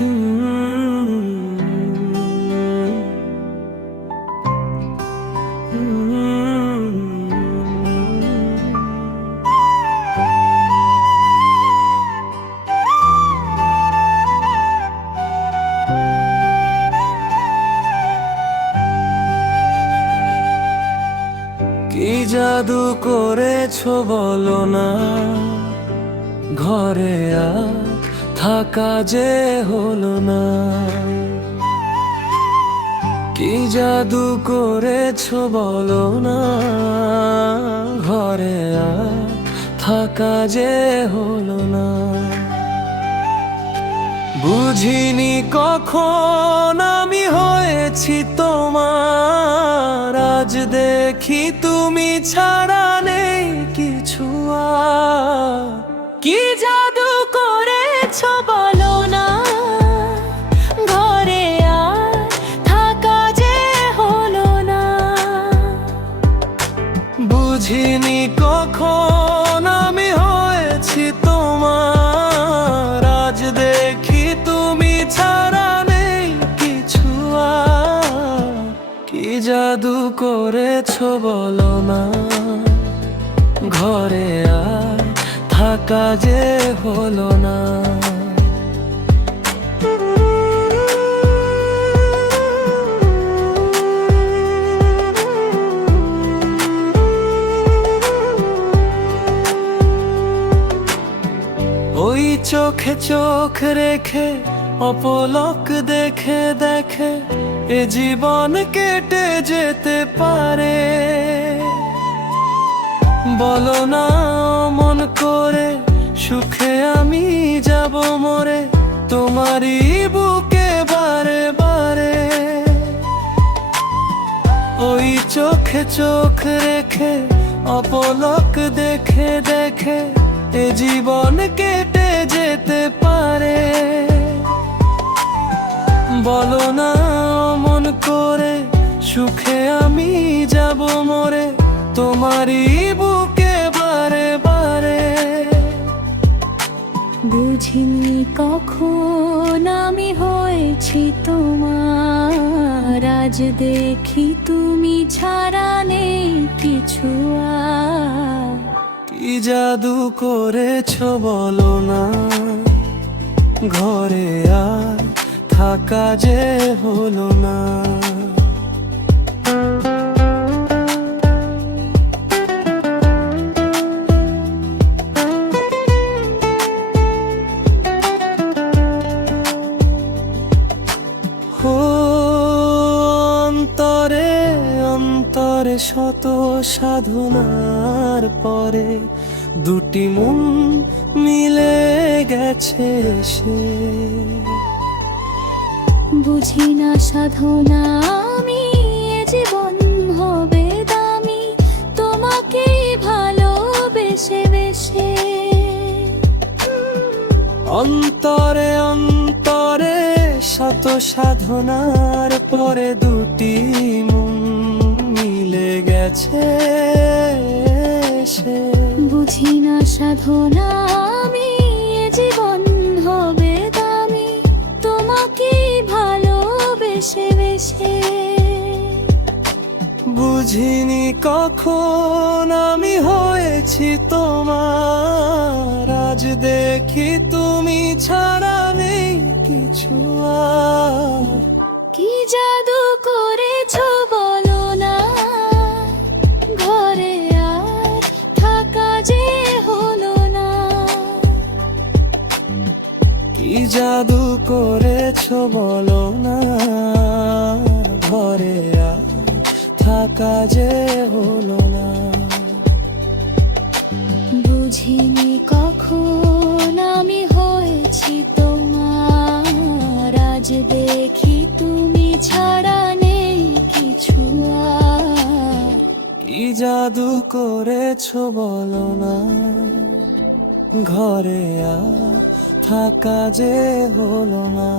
কি জাদু করেছো বলো না, ঘরে আর থাকা যে হলো না। কি জাদু করেছো বলো না, ঘরে আর থাকা যে হলো না। বুঝিনি কখন আমি হয়েছি তোমার, আজ দেখি তুমি ছাড়া নেই কিছু আর। কি জাদু করেছো বলো না, ঘরে আর থাকা যে হলো না। বুঝিনি কখন আমি হয়েছি তোমার, আজ দেখি তুমি ছাড়া নেই কিছু আর। কি জাদু করেছো বলো না, ঘরে আর থাকা যে হলো না। ওই চোখে চোখ রেখে অপলক দেখে দেখে এ জীবন কেটে যেতে পারে। বলো না মন করে, সুখে আমি যাব মরে তোমারই বুকে বারে বারে। ওই চোখে চোখ রেখে অপলক দেখে দেখে এ জীবন কেটে যেতে পারে। বলো না মন করে, সুখে আমি যাব মরে তোমারই বুকে বারে বারে। বুঝিনি কখন আমি হয়েছি তোমার, আজ দেখি তুমি ছাড়া নেই কিছু আর। কি জাদু করেছো বলো না, ঘরে আর থাকা যে হলো না। অন্তরে অন্তরে শত সাধনার পরে দুটি মন মিলে গেছে সে। বুঝি না সাধনা আমি এ জীবন হবে দামি, তোমাকে ভালোবেসে বেসে। অন্তরে অন্তরে শত সাধনার পরে দুটি মন মিলে গেছে সে। বুঝি না সাধনা আমি এ জীবন হবে দামি, তোমাকে ভালোবেসে বেসে। বুঝিনি কখন আমি হয়েছি তোমার, আজ দেখি তুমি ছাড়া নেই কিছু আর। কি জাদু করেছো বলো না, ঘরে আর থাকা যে হলো না। কি জাদু করেছো বলো না, ঘরে আর থাকা যে হলো না। বুঝিনি কখন আমি হয়েছি তোমার, আজ দেখি তুমি ছাড়া নেই কিছু আর। কি জাদু করেছো বলো না, ঘরে আর থাকা যে হলো না।